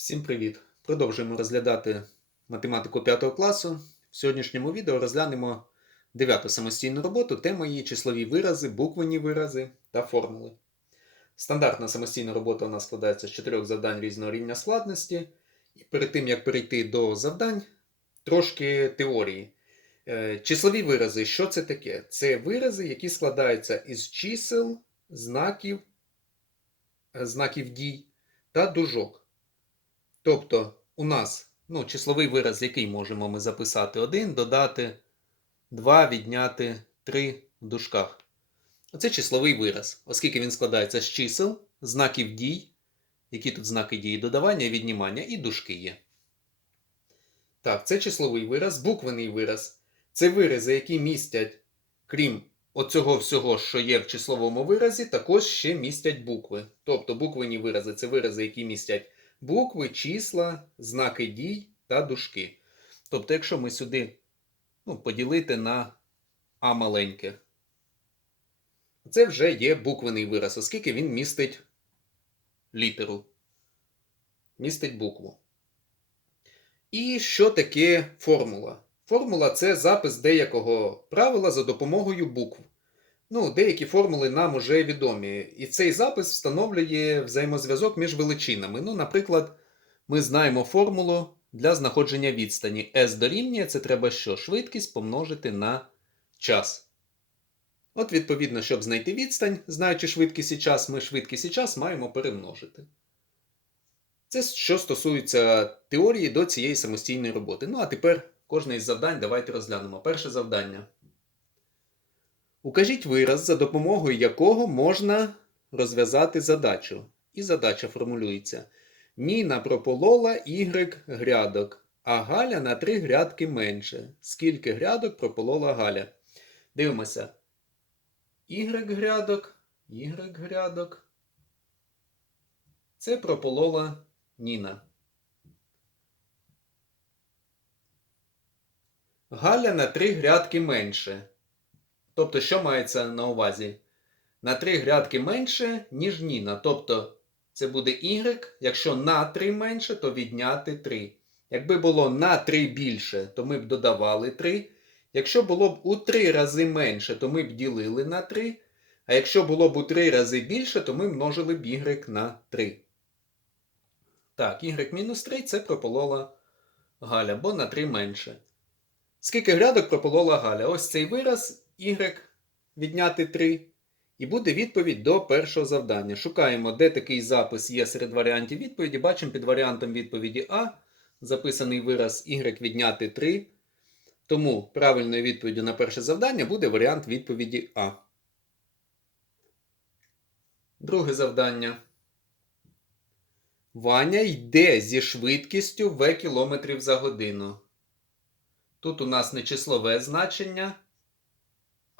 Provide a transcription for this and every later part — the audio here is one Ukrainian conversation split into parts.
Всім привіт! Продовжуємо розглядати математику 5 класу. В сьогоднішньому відео розглянемо дев'яту самостійну роботу, тема її числові вирази, буквені вирази та формули. Стандартна самостійна робота у нас складається з чотирьох завдань різного рівня складності. І перед тим, як перейти до завдань, трошки теорії. Е, Числові вирази, що це таке? Це вирази, які складаються із чисел, знаків, е, знаків дій та дужок. Тобто у нас ну, числовий вираз, який можемо ми записати 1, додати 2, відняти 3 в дужках. Оце числовий вираз, оскільки він складається з чисел, знаків дій, які тут знаки дії додавання віднімання, і дужки є. Так, це числовий вираз, буквений вираз. Це вирази, які містять, крім оцього всього, що є в числовому виразі, також ще містять букви. Тобто буквені вирази це вирази, які містять букви, числа, знаки дій та дужки. Тобто, якщо ми сюди ну, поділити на А маленьке, це вже є буквений вираз, оскільки він містить літеру, містить букву. І що таке формула? Формула це запис деякого правила за допомогою букв. Ну, деякі формули нам уже відомі. І цей запис встановлює взаємозв'язок між величинами. Ну, наприклад, ми знаємо формулу для знаходження відстані. S дорівнює це треба що? Швидкість помножити на час. От, відповідно, щоб знайти відстань, знаючи швидкість і час, ми швидкість і час маємо перемножити. Це що стосується теорії до цієї самостійної роботи. Ну, а тепер кожне із завдань давайте розглянемо. Перше завдання. Укажіть вираз, за допомогою якого можна розв'язати задачу. І задача формулюється. Ніна прополола Y грядок, а Галя на 3 грядки менше. Скільки грядок прополола Галя? Дивимося. Y грядок, Y грядок. Це прополола Ніна. Галя на 3 грядки менше. Тобто, що мається на увазі? На 3 грядки менше, ніж Ніна. Тобто, це буде y, якщо на 3 менше, то відняти 3. Якби було на 3 більше, то ми б додавали 3. Якщо було б у 3 рази менше, то ми б ділили на 3. А якщо було б у 3 рази більше, то ми множили б y на 3. Так, y мінус 3 це прополола Галя, бо на 3 менше. Скільки грядок прополола Галя? Ось цей вираз y відняти 3. І буде відповідь до першого завдання. Шукаємо, де такий запис є серед варіантів відповіді. Бачимо під варіантом відповіді А записаний вираз y відняти 3. Тому правильною відповіддю на перше завдання буде варіант відповіді А. Друге завдання. Ваня йде зі швидкістю v км за годину. Тут у нас не числове значення,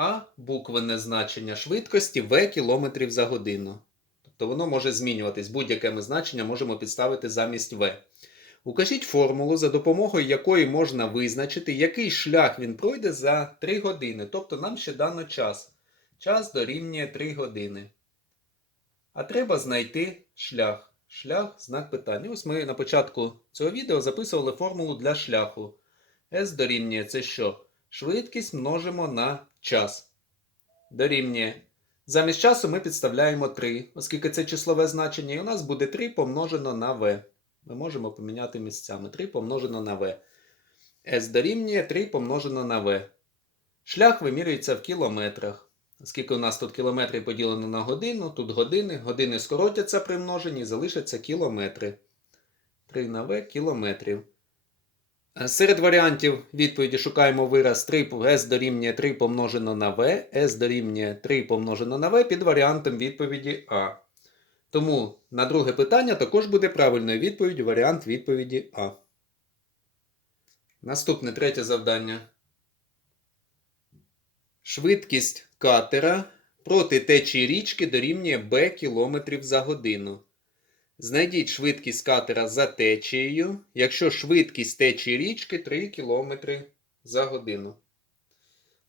а буквене значення швидкості v км за годину. Тобто воно може змінюватись. Будь-яке ми значення можемо підставити замість v. Укажіть формулу, за допомогою якої можна визначити, який шлях він пройде за 3 години. Тобто нам ще дано час. Час дорівнює 3 години. А треба знайти шлях. Шлях знак питання. Ось ми на початку цього відео записували формулу для шляху. S дорівнює це що? Швидкість множимо на час. Дорівнює. Замість часу ми підставляємо 3, оскільки це числове значення, і у нас буде 3 помножено на v. Ми можемо поміняти місцями 3 помножено на v. S дорівнює 3 помножено на v. Шлях вимірюється в кілометрах. Оскільки у нас тут кілометри поділено на годину, тут години, години скоротяться при множенні і залишаться кілометри. 3 на v кілометрів. Серед варіантів відповіді шукаємо вираз 3 S дорівнює 3 помножено на V, S дорівнює 3 помножено на V під варіантом відповіді А. Тому на друге питання також буде правильною відповіддю варіант відповіді А. Наступне третє завдання. Швидкість катера проти течії річки дорівнює b км за годину. Знайдіть швидкість катера за течією, якщо швидкість течії річки 3 км за годину.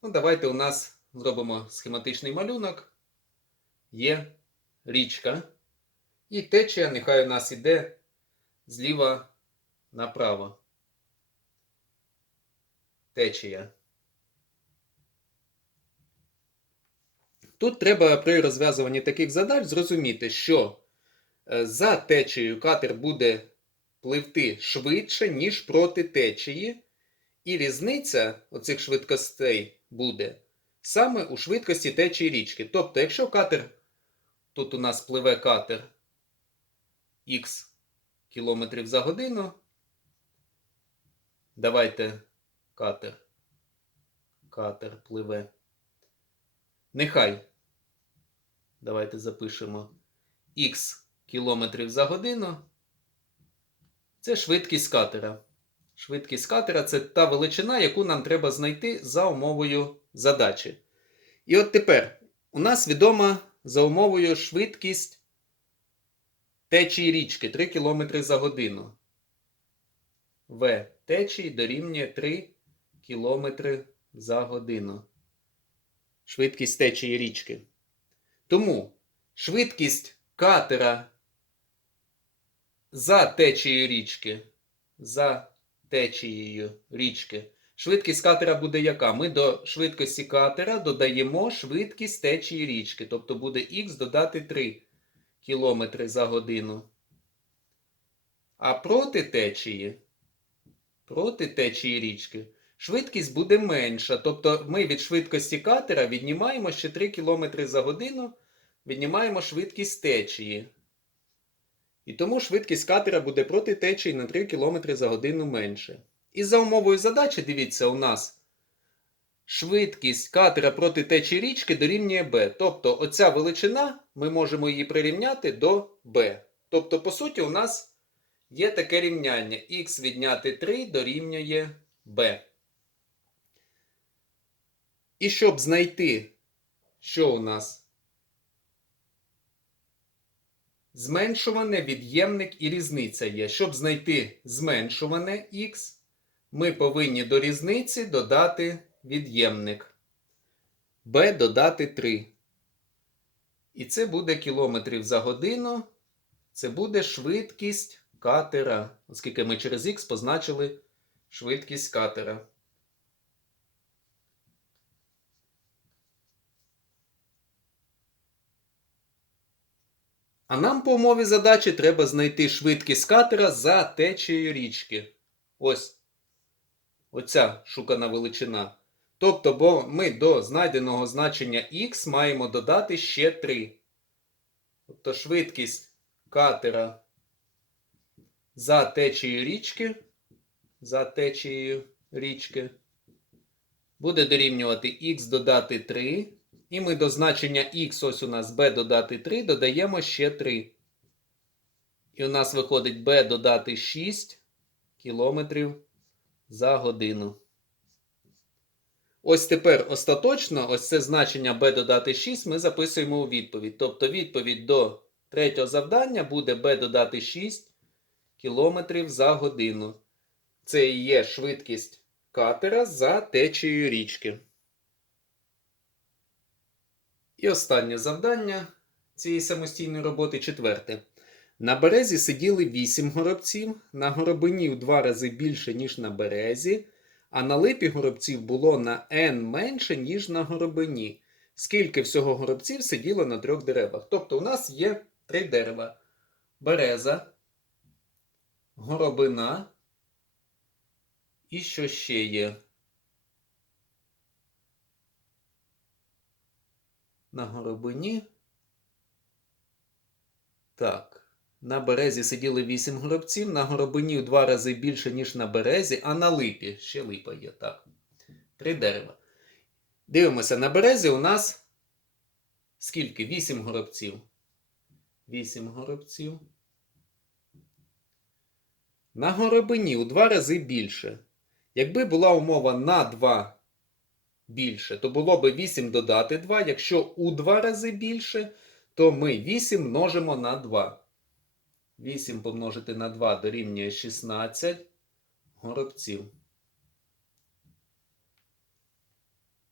Ну, Давайте у нас зробимо схематичний малюнок. Є річка. І течія нехай у нас іде зліва направо. Течія. Тут треба при розв'язуванні таких задач зрозуміти, що за течією катер буде пливти швидше, ніж проти течії, і різниця оцих швидкостей буде саме у швидкості течії річки. Тобто, якщо катер, тут у нас пливе катер х кілометрів за годину, давайте катер, катер пливе. Нехай, давайте запишемо х кілометрів за годину. Це швидкість катера. Швидкість катера це та величина, яку нам треба знайти за умовою задачі. І от тепер у нас відома за умовою швидкість течії річки 3 км за годину. В течії дорівнює 3 км за годину. Швидкість течії річки. Тому швидкість катера за течією річки. За течією річки. Швидкість катера буде яка? Ми до швидкості катера додаємо швидкість течії річки. Тобто буде х додати 3 км за годину. А проти течії, проти течії річки, швидкість буде менша. Тобто ми від швидкості катера віднімаємо ще 3 км за годину, віднімаємо швидкість течії. І тому швидкість катера буде проти течії на 3 км за годину менше. І за умовою задачі, дивіться, у нас швидкість катера проти течії річки дорівнює b. Тобто оця величина, ми можемо її прирівняти до b. Тобто, по суті, у нас є таке рівняння. х відняти 3 дорівнює b. І щоб знайти, що у нас зменшуване, від'ємник і різниця є. Щоб знайти зменшуване х, ми повинні до різниці додати від'ємник. b додати 3. І це буде кілометрів за годину. Це буде швидкість катера, оскільки ми через х позначили швидкість катера. А нам по умові задачі треба знайти швидкість катера за течією річки. Ось оця шукана величина. Тобто, бо ми до знайденого значення х маємо додати ще 3. Тобто швидкість катера за течією річки. За течією річки буде дорівнювати х додати 3. І ми до значення х, ось у нас b додати 3, додаємо ще 3. І у нас виходить b додати 6 кілометрів за годину. Ось тепер остаточно ось це значення b додати 6 ми записуємо у відповідь. Тобто відповідь до третього завдання буде b додати 6 кілометрів за годину. Це і є швидкість катера за течією річки. І останнє завдання цієї самостійної роботи четверте. На березі сиділи 8 горобців, на горобині в два рази більше, ніж на березі, а на липі горобців було на n менше, ніж на горобині. Скільки всього горобців сиділо на трьох деревах? Тобто у нас є три дерева: береза, горобина. І що ще є? На горобині. Так. На березі сиділи 8 горобців, на горобині в два рази більше, ніж на березі, а на липі ще липа є. Так. Три дерева. Дивимося, на березі у нас скільки? 8 горобців. 8 горобців. На горобині у два рази більше. Якби була умова на 2 більше, то було би 8 додати 2. Якщо у 2 рази більше, то ми 8 множимо на 2. 8 помножити на 2 дорівнює 16 горобців.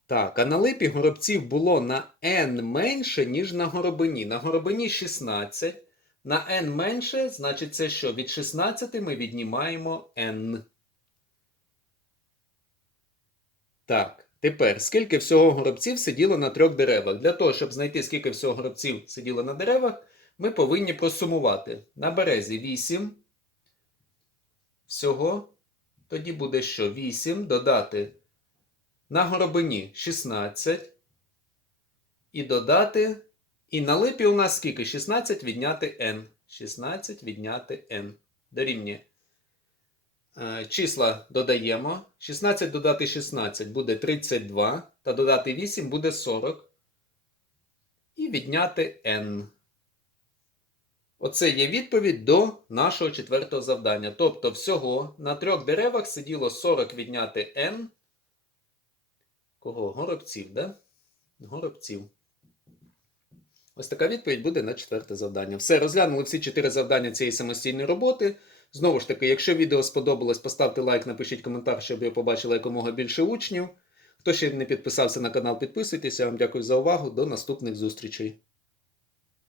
Так, а на липі горобців було на n менше, ніж на горобині. На горобині 16, На n менше, значить це що? Від 16 ми віднімаємо n. Так, тепер скільки всього горобців сиділо на трьох деревах? Для того, щоб знайти, скільки всього горобців сиділо на деревах, ми повинні просумувати. На березі 8. Всього. Тоді буде що? 8 додати на горобині 16. І додати. І на липі у нас скільки? 16 відняти n. 16 відняти n. Дорівнює. Е, Числа додаємо. 16 додати 16 буде 32. Та додати 8 буде 40. І відняти n. Оце є відповідь до нашого четвертого завдання. Тобто, всього на трьох деревах сиділо 40 відняти n. Кого? Горобців, да? Горобців. Ось така відповідь буде на четверте завдання. Все, розглянули всі чотири завдання цієї самостійної роботи. Знову ж таки, якщо відео сподобалось, поставте лайк, напишіть коментар, щоб я побачила якомога більше учнів. Хто ще не підписався на канал, підписуйтесь. Я вам дякую за увагу. До наступних зустрічей.